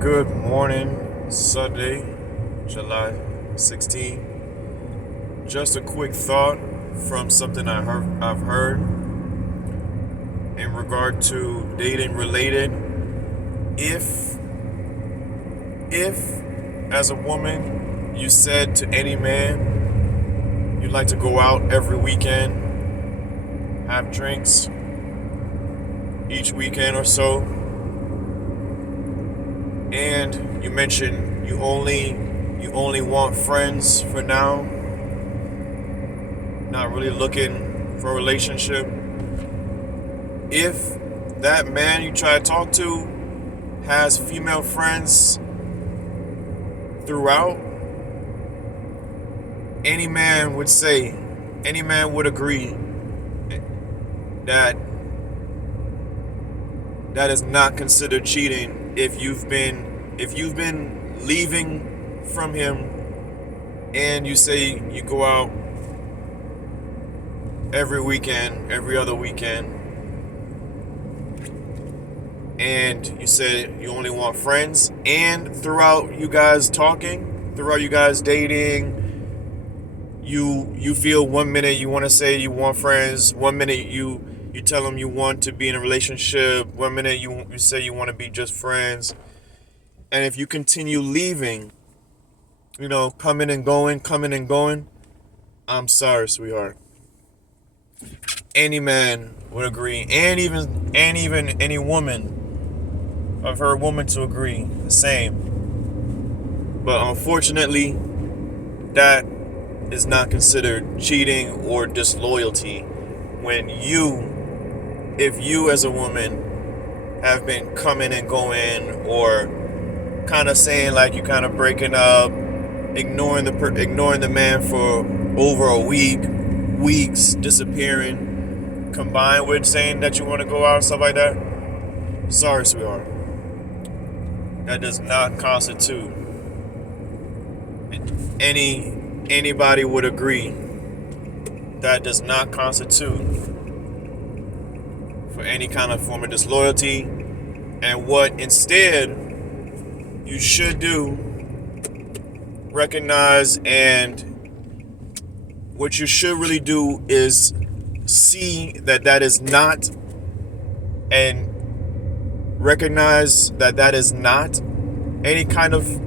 Good morning, Sunday, July 16th. Just a quick thought from something I've heard in regard to dating related. If if as a woman you said to any man you'd like to go out every weekend, have drinks each weekend or so, and you mentioned you only want friends for now, not really looking for a relationship. If that man you try to talk to has female friends throughout, any man would say, any man would agree that that is not considered cheating if you've been leaving from him and you say you go out every weekend, every other weekend, and you said you only want friends, and throughout you guys talking, throughout you guys dating, you feel 1 minute you want to say you want friends, 1 minute you tell them you want to be in a relationship, 1 minute you say you want to be just friends, and if you continue leaving, coming and going, I'm sorry, sweetheart. Any man would agree, and even any woman. I've heard women to agree the same. But unfortunately, that is not considered cheating or disloyalty when if you as a woman have been coming and going, or kind of saying like you kind of breaking up, ignoring the man for over a week, weeks, disappearing, combined with saying that you want to go out, stuff like that. Sorry, sweetheart. That does not constitute. Anybody would agree that does not constitute for any kind of form of disloyalty. And what instead you should do, recognize, and what you should really do is see that is not, and recognize that is not any kind of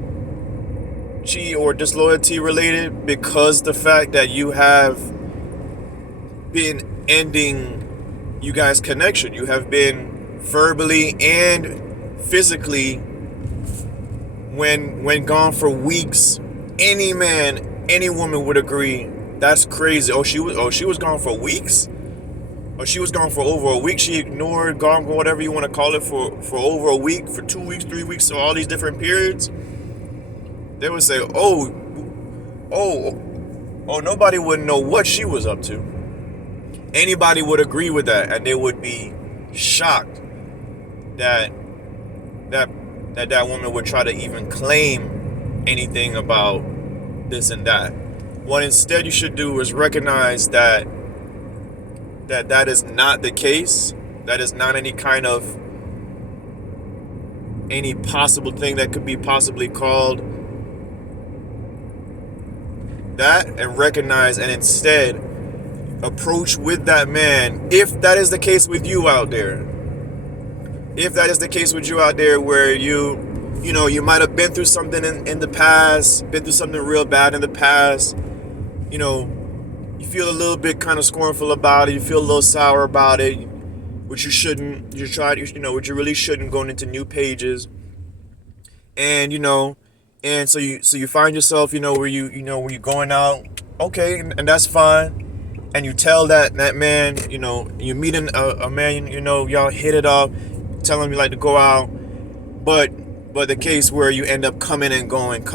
cheat or disloyalty related, because the fact that you have been ending you guys' connection, you have been verbally and physically when gone for weeks. Any man, any woman would agree that's crazy. She was gone for weeks. Or she was gone for over a week. She ignored, gone, whatever you want to call it, for over a week, for 2 weeks, 3 weeks, so all these different periods. They would say, nobody wouldn't know what she was up to. Anybody would agree with that, and they would be shocked that woman would try to even claim anything about this and that. What instead you should do is recognize that is not the case. That is not any possible thing that could be possibly called that, and recognize, and instead approach with that man, if that is the case with you out there. If that is the case with you out there, where you might have been through something in the past, been through something real bad in the past, you feel a little bit kind of scornful about it, you feel a little sour about it, which you shouldn't. Which you really shouldn't, going into new pages. And and so you find yourself, where you're going out, okay, and that's fine. And you tell that man, you're meeting a man, y'all hit it off, tell him you like to go out, but the case where you end up coming and going,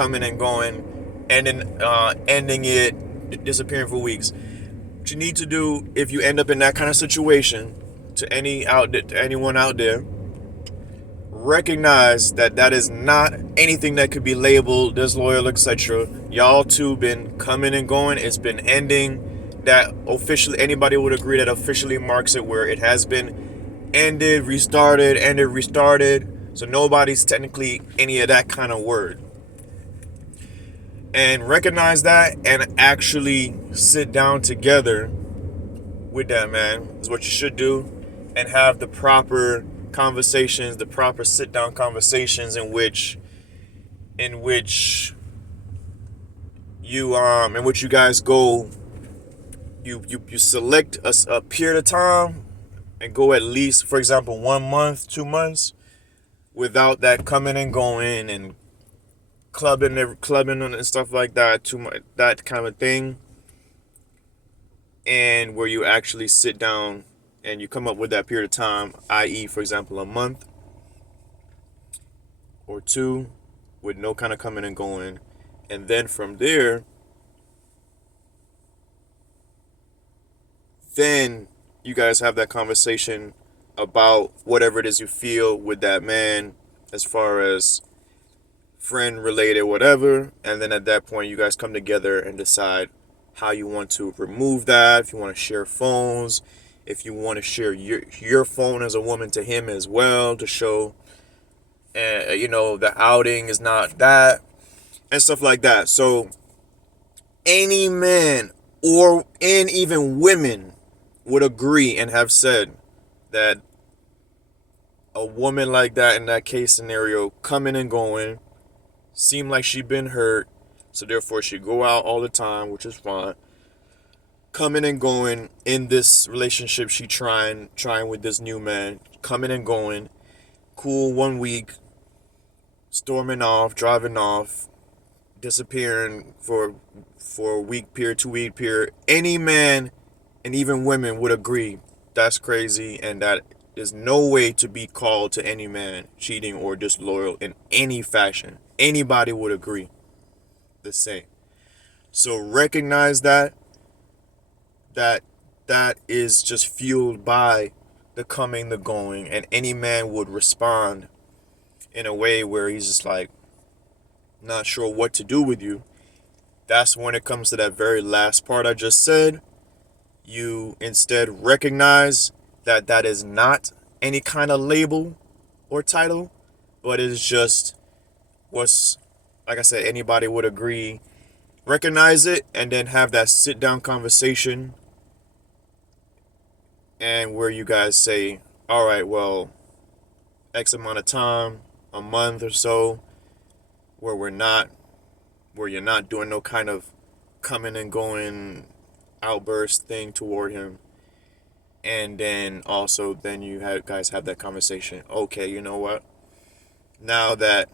and then ending it, disappearing for weeks. What you need to do, if you end up in that kind of situation, to anyone out there, recognize that is not anything that could be labeled disloyal, etc. Y'all two been coming and going. It's been ending. That officially, anybody would agree, that officially marks it where it has been ended, restarted, So nobody's technically any of that kind of word. And recognize that and actually sit down together with that man is what you should do, and have the proper conversations, the proper sit down conversations in which you guys go, you select a period of time and go at least, for example, 1 month, 2 months without that coming and going and clubbing and stuff like that, too much, that kind of thing. And where you actually sit down and you come up with that period of time, i.e., for example, a month or two with no kind of coming and going. And then from there, then you guys have that conversation about whatever it is you feel with that man as far as friend related, whatever. And then at that point, you guys come together and decide how you want to remove that. If you want to share phones, if you want to share your phone as a woman to him as well, to show the outing is not that and stuff like that. So any man and even women would agree and have said that a woman like that in that case scenario, coming and going, seemed like she'd been hurt, so therefore she go out all the time, which is fine. Coming and going in this relationship, she trying with this new man, coming and going, cool 1 week, storming off, driving off, disappearing for a week period, 2 week period. Any man and even women would agree that's crazy, and that there's no way to be called to any man cheating or disloyal in any fashion. Anybody would agree the same. So recognize that is just fueled by the coming, the going, and any man would respond in a way where he's just like not sure what to do with you. That's when it comes to that very last part I just said. You instead recognize that is not any kind of label or title, but it's just what's, like I said, anybody would agree. Recognize it and then have that sit down conversation, and where you guys say, all right, well, X amount of time, a month or so, where you're not doing no kind of coming and going outburst thing toward him. And then also guys have that conversation. Okay, you know what? Now that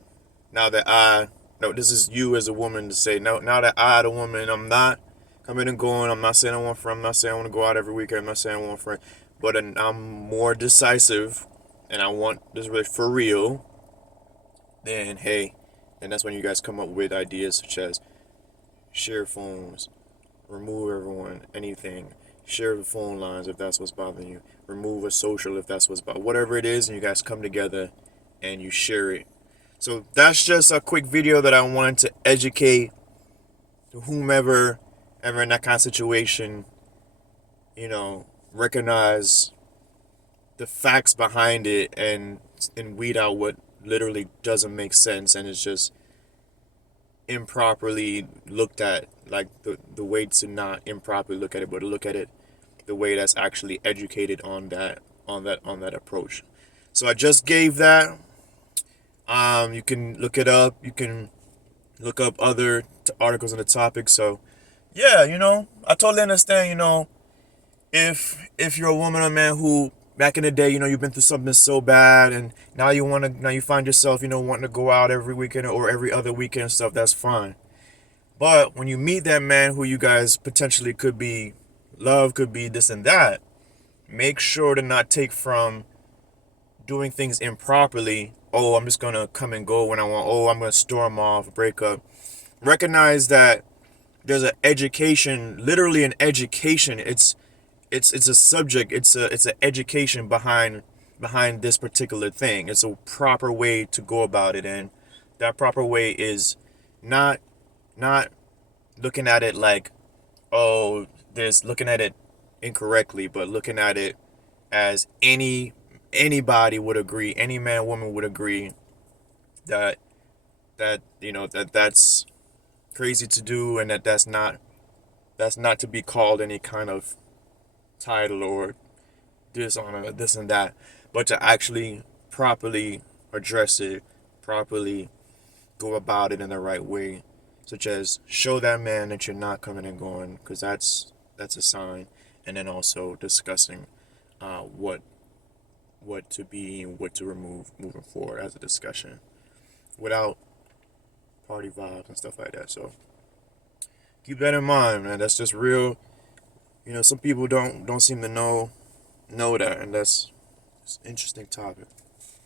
I no, this is you as a woman to say, no, now that I, the woman, I'm not coming and going. I'm not saying I want a friend. I'm not saying I want to go out every weekend. I'm not saying I want a friend. But I'm more decisive and I want this really for real. Then hey, and that's when you guys come up with ideas such as share phones, remove everyone, anything. Share the phone lines if that's what's bothering you. Remove a social if that's what's bothering, whatever it is, and you guys come together and you share it. So that's just a quick video that I wanted to educate whomever ever in that kind of situation, recognize the facts behind it and weed out what literally doesn't make sense and is just improperly looked at, like the way to not improperly look at it, but to look at it the way that's actually educated on that approach. So I just gave that. You can look it up. You can look up other articles on the topic. So yeah, I totally understand. If you're a woman or man who back in the day, you've been through something so bad, and now you find yourself, wanting to go out every weekend or every other weekend and stuff. That's fine. But when you meet that man who you guys potentially could be love, could be this and that, make sure to not take from doing things improperly. Oh, I'm just gonna come and go when I want. Oh, I'm gonna storm off, break up. Recognize that there's an education, literally an education. It's a subject. It's an education behind this particular thing. It's a proper way to go about it, and that proper way is not looking at it like, oh, there's looking at it incorrectly, but looking at it as any anybody would agree, any man, woman would agree that that's crazy to do, and that's not to be called any kind of title or dishonor, this and that, but to actually properly address it, properly go about it in the right way, such as show that man that you're not coming and going, because that's a sign, and then also discussing what to be and what to remove moving forward as a discussion without party vibes and stuff like that. So keep that in mind, man. That's just real. Some people don't seem to know that, and that's an interesting topic.